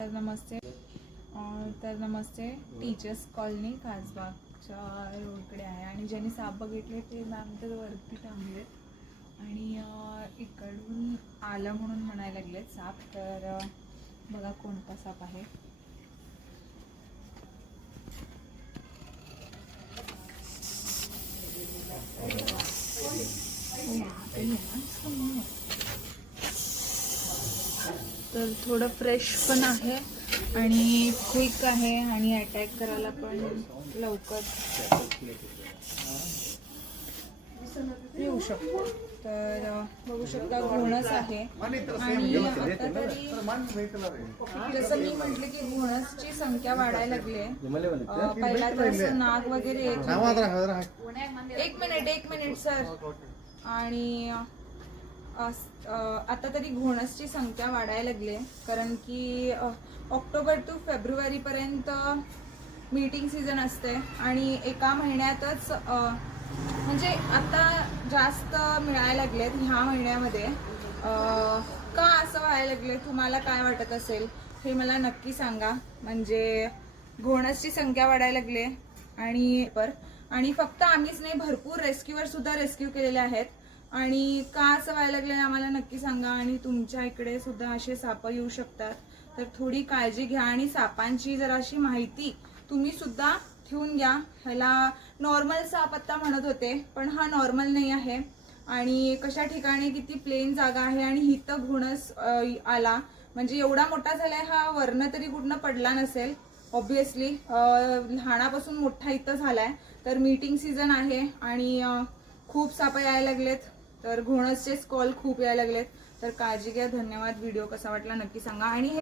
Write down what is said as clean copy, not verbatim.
नमस्ते teachers colony खासबागच्या रोडकडे आहे आणि ज्यांनी साप बघितले ते मॅम तर वरती थांबले आणि इकडून आलं म्हणून म्हणायला लागलेत साप. तर बघा कोणता साप आहे. तर थोडं फ्रेश पण आहे आणि क्विक आहे आणि अटॅक करायला पण लवकर येऊ शकतो. तर बघू शकता घोणस आहे आणि आता तरी जसं मी म्हटलं की घोणसची संख्या वाढायला लागली आहे. पहिला तर नाग वगैरे येत होते. एक मिनिट सर. आणि आता तरी घोणसची संख्या वाढायला लागली आहे कारण की ऑक्टोबर टू फेब्रुवारी पर्यंत मीटिंग सीझन असते आणि एका महिन्यातच म्हणजे आता जास्त मिळायला लागलेत ह्या महिन्यामध्ये. का असं व्हायला लागले तुम्हाला काय वाटत असेल हे मला नक्की सांगा. म्हणजे घोणसची संख्या वाढायला लागली आणि फक्त आम्हीच नाही, भरपूर रेस्क्यूअर सुद्धा रेस्क्यू केलेले आहेत. आणि का असं व्हायला लागलं आम्हाला नक्की सांगा. आणि तुमच्या इकडे सुद्धा असे साप येऊ शकतात तर थोडी काळजी घ्या आणि सापांची जर अशी माहिती तुम्ही सुद्धा ठेवून घ्या. ह्याला नॉर्मल साप आता म्हणत होते पण हा नॉर्मल नाही आहे. आणि कशा ठिकाणी किती प्लेन जागा आहे आणि इथं घोणस आला म्हणजे एवढा मोठा झालाय हा, वरनं तरी कुठनं पडला नसेल ऑब्विसली. लहानापासून मोठा इथं झालाय. तर मीटिंग सीझन आहे आणि खूप साप यायला लागलेत. तर घोणसचेच कॉल खूप यायला लागलेत. तर काळजी घ्या. धन्यवाद. व्हिडिओ कसा वाटला नक्की सांगा. आणि